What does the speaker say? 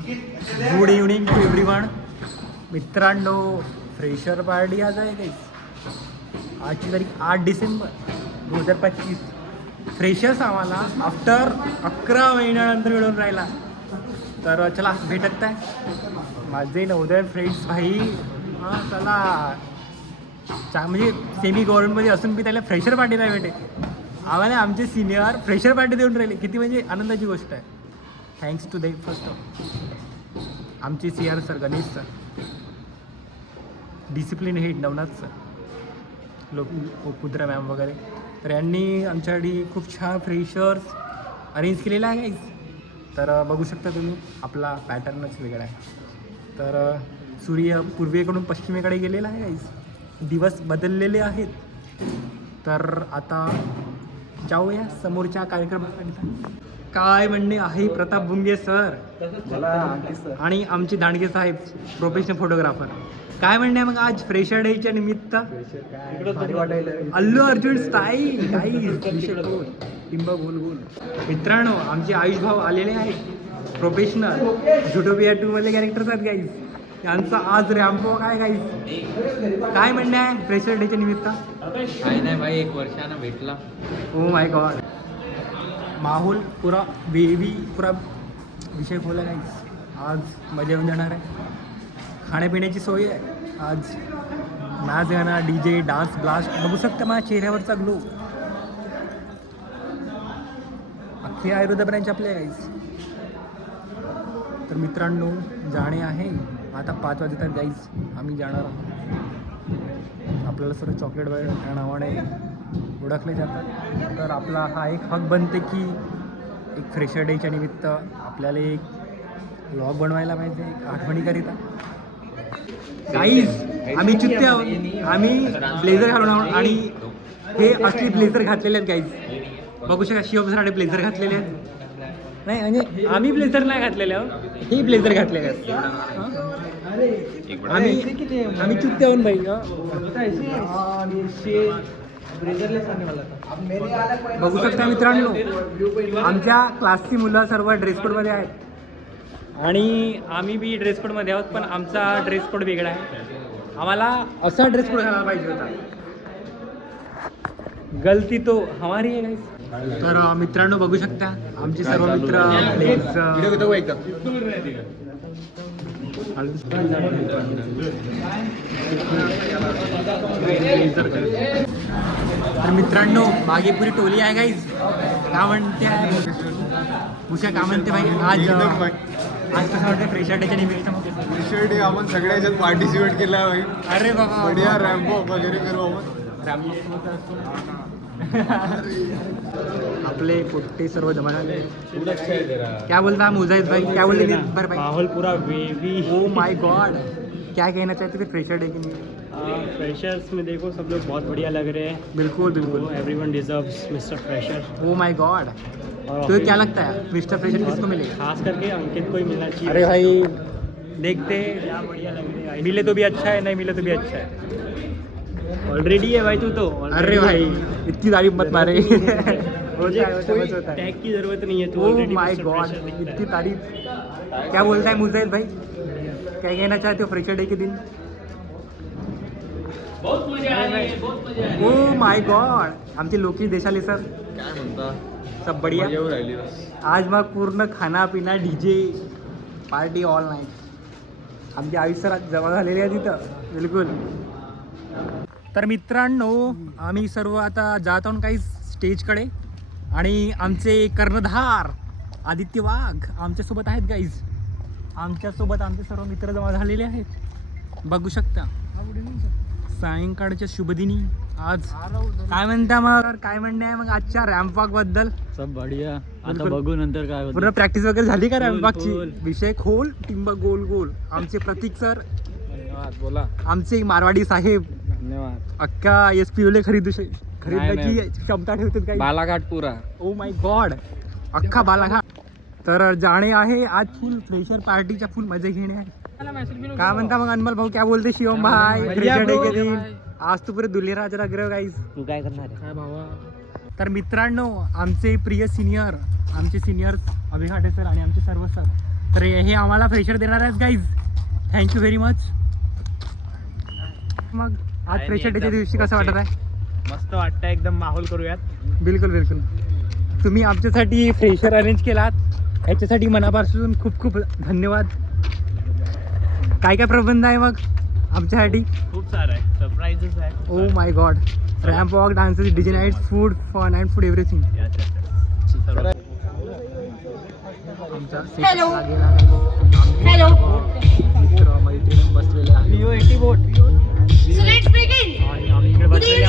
Good evening to everyone. मित्रांनो, fresher party आज आहे काही. आजची तारीख 8 डिसेंबर 2025. फ्रेशर्स आम्हाला आफ्टर 11 महिन्यानंतर मिळून राहिला. तर चला भेटत आहे माझे नवोदय फ्रेंड्स भाई. हां चला म्हणजे सेमी गव्हर्नमेंटमध्ये असून बी त्याला फ्रेशर पार्टी नाही भेटे. आम्हाला आमचे सिनियर फ्रेशर पार्टी देऊन राहिले. किती म्हणजे आनंदाची गोष्ट आहे. Thanks to they first of आमचे C R sir, Ganesh sir, discipline head Navnath sir, Kudra ma'am वगैरे. तर यांनी आमच्यासाठी खूप छान फ्रेशर्स अरेंज केलेला आहे. तर बघू शकता तुम्ही, आपला पॅटर्नच वेगळा आहे. तर सूर्य पूर्वेकडून पश्चिमेकडे गेलेला आहे गाईज. दिवस बदललेले आहेत. तर आता जाऊया समोरच्या कार्यक्रमाकरिता. काय म्हणणे आहे प्रताप भुंगे सर आणि आमचे दांडगे साहेब, प्रोफेशनल फोटोग्राफर. काय म्हणणे मग आज फ्रेशर डेच्या निमित्त? अल्लू अर्जुन स्टाईल टिंब गोल गोल. मित्रांनो, आमचे आयुष भाऊ आलेले आहेत, प्रोफेशनल झुटोपिया 2 मध्ये कॅरेक्टर्स आहेत गाईज. यांचा आज रॅम्पो काय गाईज. काय म्हणणे आहे फ्रेशर डेच्या निमित्त? काही नाही भाई, 1 वर्षानं भेटला. ओ माय गॉड. माहोल पुरा वेवी, पुरा विषय खोला गाईज. आज मजा येऊन जाणार आहे. खाण्यापिण्याची सोय आहे आज. नाच गाणं, DJ, डान्स, ब्लास्ट. बघू शकता माझ्या चेहऱ्यावरचा ग्लो. अख्खी आयुर्वेद ब्रँच आपल्या गाईज. तर मित्रांनो, जाणे आहे आता 5 वाजता गाईज. आम्ही जाणार आहोत. आपल्याला सर्व चॉकलेट या नावाने ओळखले जातात. तर आपला हा एक हक बनते की एक फ्रेशर डेच्या निमित्त आपल्याला एक व्लॉग बनवायला पाहिजे, एक आठवणीकरिता. गाईज आम्ही चुत्ते आहोत. आम्ही ब्लेझर घालून आहोत आणि हे असली ब्लेझर घातलेले आहेत गाईज. बघू शकता शिवम सरांनी ब्लेझर घातलेले आहेत. नाही म्हणजे आम्ही ब्लेझर नाही घातलेले आहोत, हे ब्लेझर घातलेले आहेत. आम्ही चुत्ते आहोत भाई. बघू शकता मित्रांनो, आमच्या क्लासची मुलं सर्व ड्रेस कोडमध्ये आहेत आणि आम्ही बी ड्रेस कोडमध्ये आहोत. पण आमचा ड्रेस कोड वेगळा आहे. आम्हाला असा ड्रेस कोड घालायला पाहिजे होता. गलती तो हमारी आहे गाईस. तर मित्रांनो बघू शकता आमचे सर्व मित्र तर मित्रांनो मागे पुरी टोली आहे गाईज. का म्हणते उषा, का म्हणते भाई आज कसं वाटतं फ्रेशर डेच्या निमित्त? फ्रेशर डे आपण सगळ्या ह्याच्यात पार्टिसिपेट केला भाई. अरे बाबा, बढिया रॅम्पो वगैरे करू आपण. आपले पोट्टे सर्व जमा झाले. क्या बोलता मुजाहिद भाई, क्या बोलते निर्भर भाई? माहौल पूरा वेवी. ओ माय गॉड, क्या कहना चाहते थे फ्रेशर डे के लिए? फ्रेशर्स में देखो सब लोग बहुत बढ़िया लग रहे हैं. बिल्कुल बिल्कुल. Everyone deserves mister fresher. O my God. तो क्या लगता है मिस्टर फ्रेशर किसको मिलेगा? खास करके अंकित को ही मिलना चाहिए. अरे भाई देखते, क्या बढ़िया लग रहे हैं. मिले तो भी अच्छा है, नहीं मिले तो भी अच्छा है. ऑलरेडी है भाई तू तो. अरे भाई इतनी तारीफ मत मारे. मुझे कोई टैग की जरूरत नहीं है. तू ओ ऑलरेडी माय गॉड, इतनी तारीफ. क्या बोलता है मुजाहिद भाई, क्या कहना चाहते हो फ्रेशर डे के दिन? बहुत मजा आली, बहुत मजा आली. ओ माय गॉड. आमचे लोकेश देशाले सर काय म्हणता, सब बढ़िया. येऊ राहिली बस. आज मग पूर्ण खाना पिना DJ पार्टी ऑल नाईट. आमचे आयुष्य आज जमा झालेले आहे तिथं. बिलकुल. तर मित्रांनो, आम्ही सर्व आता जात आहोत काही स्टेजकडे आणि आमचे कर्णधार आदित्य वाघ आमच्यासोबत आहेत गाईज. आमच्यासोबत आमचे सर्व मित्र जमा झालेले आहेत. बघू शकता सायंकाळच्या शुभदिनी आज. काय म्हणता मग, काय म्हणणे आहे मग आजच्या रॅम्प वॉक बद्दल? सब बढ़िया. आता बिलकुल. बघू नंतर काय होतं. पूर्ण प्रॅक्टिस वगैरे झाली का रॅम्प वॉकची? खोल. विषय खोल. टिंब गोल गोल. आमचे प्रतीक सर, धन्यवाद. बोला. आमचे मारवाडी साहेब धन्यवाद. अख्खा SP खरीदण्याची क्षमता ठेवतात काही. बालाघाट पुरा. ओ माय गॉड, अख्खा बालाघाट. तर जाणे आहे आज फुल फ्रेशर पार्टीच्या फुल मजा घेणे आहे. काय म्हणता मग अनमल भाऊ, क्या बोलते शिवम भाई फ्रेशर डे के दिन? आज तू पुरे दुल्हे राज लग रहे हो गाईज. तू काय करणार आहे? काय भावा. तर मित्रांनो, आमचे प्रिय सिनियर, आमचे सिनियर्स अभिघाटे सर आणि आमचे सर्व सर तर हे आम्हाला फ्रेशर देणार आहेत गाईज. Thank you very much. मग आज फ्रेशर डेच्या दिवशी कसं वाटत आहे? मस्त वाटतं, एकदम माहोल करूयात. बिलकुल बिलकुल. तुम्ही आमच्यासाठी फ्रेशर अरेंज केलात याच्यासाठी मनापासून खूप खूप धन्यवाद. काय काय प्रबंध आहे मग आमच्यासाठी? खूप सारं आहे, सरप्राईजेस आहे. Oh my God. Ramp walk, dances, DJ night, food, fun and food everything. आमचा Hello. हॅलो मित्र मैत्रिणी बसलेले आहे So let's begin. आणि आम्ही इकडे बसलेले